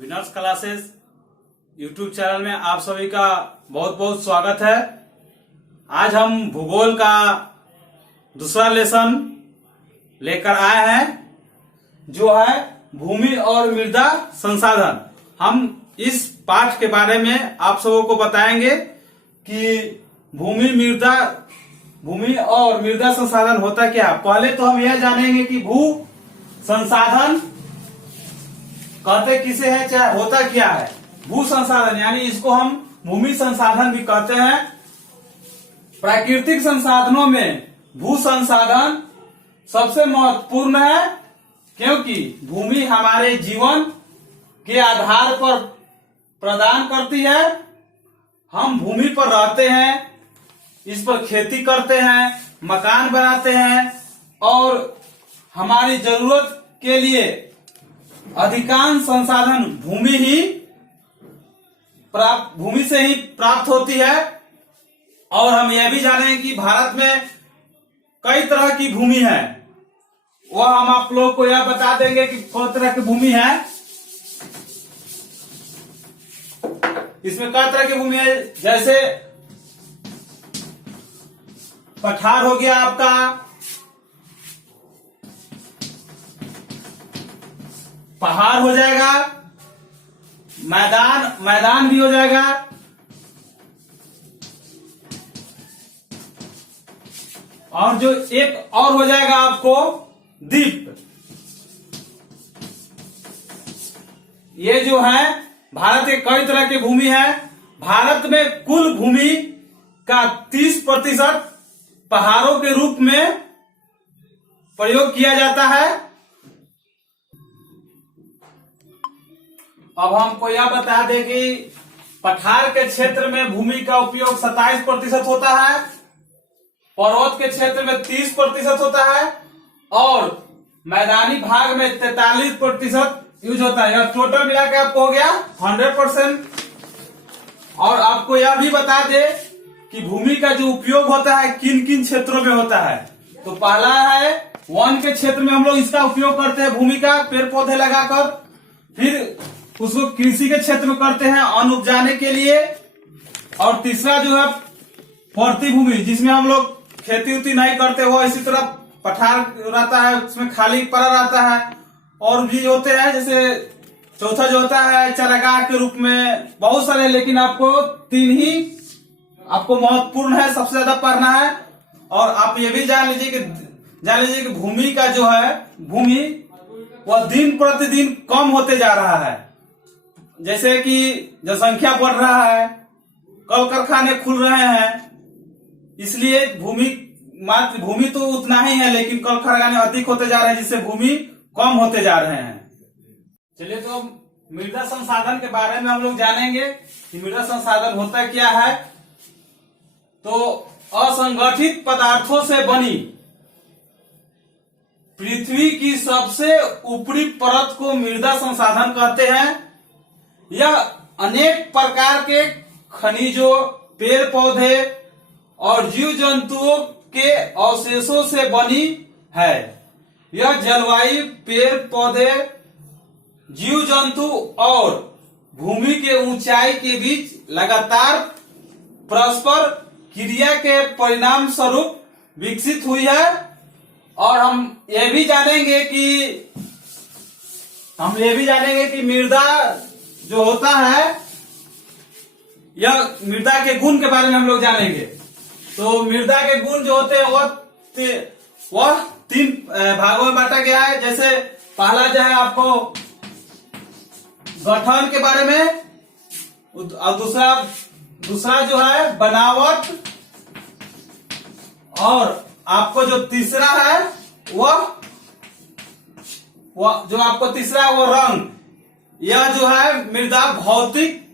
Winners classes YouTube channel में आप सभी का बहुत बहुत स्वागत है। आज हम भूगोल का दूसरा लेसन लेकर आए हैं जो है भूमि और मृदा संसाधन। हम इस पाठ के बारे में आप सबों को बताएंगे कि भूमि और मृदा संसाधन होता क्या। पहले तो हम यह जानेंगे कि भू संसाधन कहते किसे है, चाहे होता क्या है। भू संसाधन यानी इसको हम भूमि संसाधन भी कहते हैं। प्राकृतिक संसाधनों में भू संसाधन सबसे महत्वपूर्ण है, क्योंकि भूमि हमारे जीवन के आधार पर प्रदान करती है। हम भूमि पर रहते हैं, इस पर खेती करते हैं, मकान बनाते हैं और हमारी जरूरत के लिए अधिकांश संसाधन भूमि से ही प्राप्त होती है। और हम यह भी जानें कि भारत में कई तरह की भूमि है, वह हम आप लोगों को यह बता देंगे कि कई तरह की भूमि है। इसमें कई तरह की भूमि है, जैसे पठार हो गया आपका, पहाड़ हो जाएगा, मैदान भी हो जाएगा, और जो एक और हो जाएगा आपको द्वीप। ये जो है भारत के कई तरह की भूमि है। भारत में कुल भूमि का 30% पहाड़ों के रूप में प्रयोग किया जाता है। अब हमको यह बता दें कि पठार के क्षेत्र में भूमि का उपयोग 27% होता है, पर्वत के क्षेत्र में 30% होता है और मैदानी भाग में 43% यूज होता है। यह टोटल मिला के आपको हो गया 100%। और आपको यह भी बता दे कि भूमि का जो उपयोग होता है किन किन क्षेत्रों में होता है। तो पहला है वन के क्षेत्र में हम लोग इसका उपयोग करते हैं, भूमि का पेड़ पौधे लगाकर। फिर उसको कृषि के क्षेत्र में करते हैं अन्न उपजाने के लिए। और तीसरा जो है परती भूमि, जिसमें हम लोग खेती उती नहीं करते, वो इसी तरह पठार रहता है, उसमें खाली पड़ा रहता है। और भी होते हैं, जैसे चौथा जो होता है चारागाह के रूप में, बहुत सारे, लेकिन आपको 3 ही आपको महत्वपूर्ण है, सबसे ज्यादा पढ़ना है। और आप ये भी जान लीजिए कि भूमि का जो है वह दिन प्रतिदिन कम होते जा रहा है। जैसे कि जनसंख्या बढ़ रहा है, कल कारखाने खुल रहे हैं, इसलिए भूमि तो उतना ही है, लेकिन कल कारखाने अधिक होते जा रहे हैं, जिससे भूमि कम होते जा रहे हैं। चलिए तो मृदा संसाधन के बारे में हम लोग जानेंगे कि मृदा संसाधन होता क्या है। तो असंगठित पदार्थों से बनी पृथ्वी की सबसे ऊपरी परत को मृदा संसाधन कहते हैं। यह अनेक प्रकार के खनिजों, पेड़ पौधे और जीव जंतुओं के अवशेषों से बनी है। यह जलवायु, पेड़ पौधे, जीव जंतु और भूमि के ऊंचाई के बीच लगातार परस्पर क्रिया के परिणाम स्वरूप विकसित हुई है। और हम ये भी जानेंगे कि मृदा जो होता है, यह मृदा के गुण के बारे में हम लोग जानेंगे। तो मृदा के गुण जो होते हैं वह 3 भागों में बांटा गया है। जैसे पहला जो है आपको गठन के बारे में, और दूसरा जो है बनावट, और आपको जो तीसरा है वो रंग। यह जो है मृदा भौतिक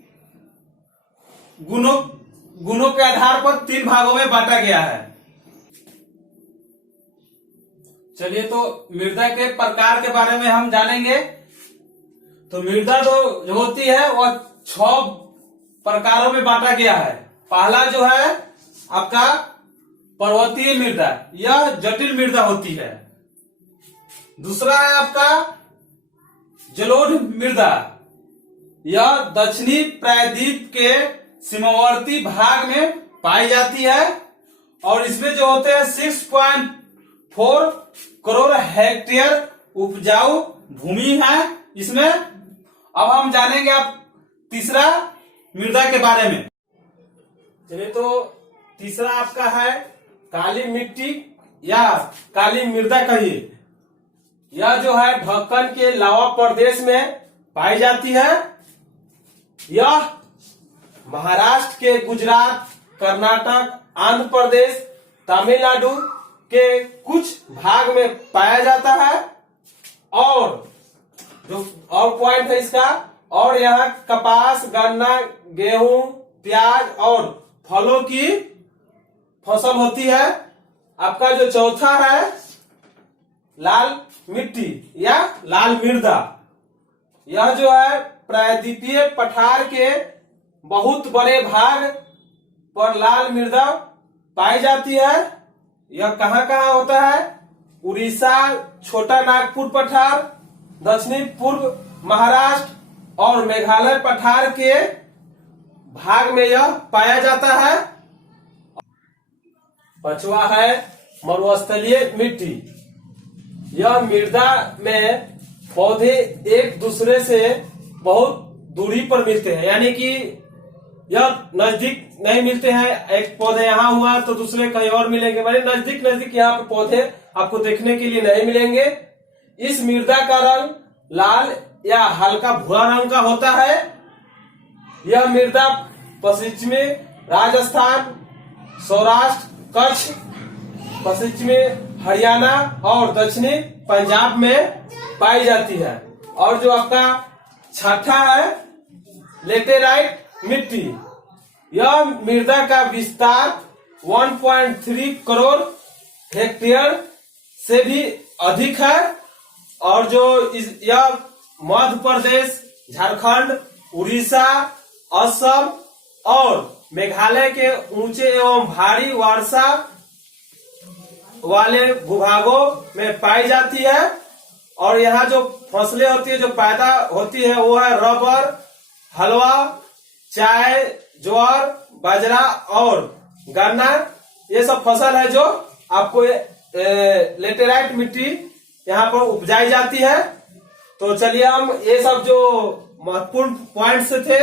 गुणों के आधार पर 3 भागों में बांटा गया है। चलिए तो मृदा के प्रकार के बारे में हम जानेंगे। तो मृदा जो होती है वह 6 प्रकारों में बांटा गया है। पहला जो है आपका पर्वतीय मृदा, यह जटिल मृदा होती है। दूसरा है आपका जलोढ़ मृदा, यह दक्षिणी प्रायद्वीप के सीमावर्ती भाग में पाई जाती है और इसमें जो होते हैं 6.4 करोड़ हेक्टेयर उपजाऊ भूमि है इसमें। अब हम जानेंगे आप तीसरा मृदा के बारे में। चलिए, तो तीसरा आपका है काली मिट्टी या काली मृदा कहिए। यह जो है ढक्कन के लावा प्रदेश में पाई जाती है। यह महाराष्ट्र के गुजरात, कर्नाटक, आंध्र प्रदेश, तमिलनाडु के कुछ भाग में पाया जाता है। और जो और पॉइंट है इसका, और यहाँ कपास, गन्ना, गेहूं, प्याज और फलों की फसल होती है। आपका जो चौथा है लाल मिट्टी या लाल मृदा। यह जो है प्रायद्वीपीय पठार के बहुत बड़े भाग पर लाल मृदा पाई जाती है। यह कहाँ कहाँ होता है? उड़ीसा, छोटा नागपुर पठार, दक्षिणी पूर्व महाराष्ट्र और मेघालय पठार के भाग में यह पाया जाता है। पांचवा है मरुस्थलीय मिट्टी। यह मृदा में पौधे एक दूसरे से बहुत दूरी पर मिलते हैं, यानी कि यह नजदीक नहीं मिलते हैं। एक पौधे यहाँ हुआ तो दूसरे कहीं और मिलेंगे, माने नजदीक नजदीक यहाँ पे पौधे आपको देखने के लिए नहीं मिलेंगे। इस मृदा का रंग लाल या हल्का भूरा रंग का होता है। यह मृदा पश्चिमी राजस्थान, सौराष्ट्र, कच्छ, पश्चिमी हरियाणा और दक्षिणी पंजाब में पाई जाती है। और जो आपका छठा है लेटेराइट मिट्टी। यह मृदा का विस्तार 1.3 करोड़ हेक्टेयर से भी अधिक है। और जो यह मध्य प्रदेश, झारखंड, उड़ीसा, असम और मेघालय के ऊंचे एवं भारी वर्षा वाले भूभागों में पाई जाती है। और यहाँ जो फसलें होती है, जो पैदा होती है, वो है रबर, हलवा, चाय, ज्वार, बाजरा और गन्ना। ये सब फसल है जो आपको लेटेराइट मिट्टी यहाँ पर उपजाई जाती है। तो चलिए, हम ये सब जो महत्वपूर्ण पॉइंट्स थे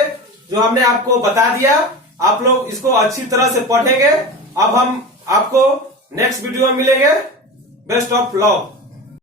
जो हमने आपको बता दिया, आप लोग इसको अच्छी तरह से पढ़ेंगे। अब हम आपको नेक्स्ट वीडियो में मिलेंगे। Best of luck.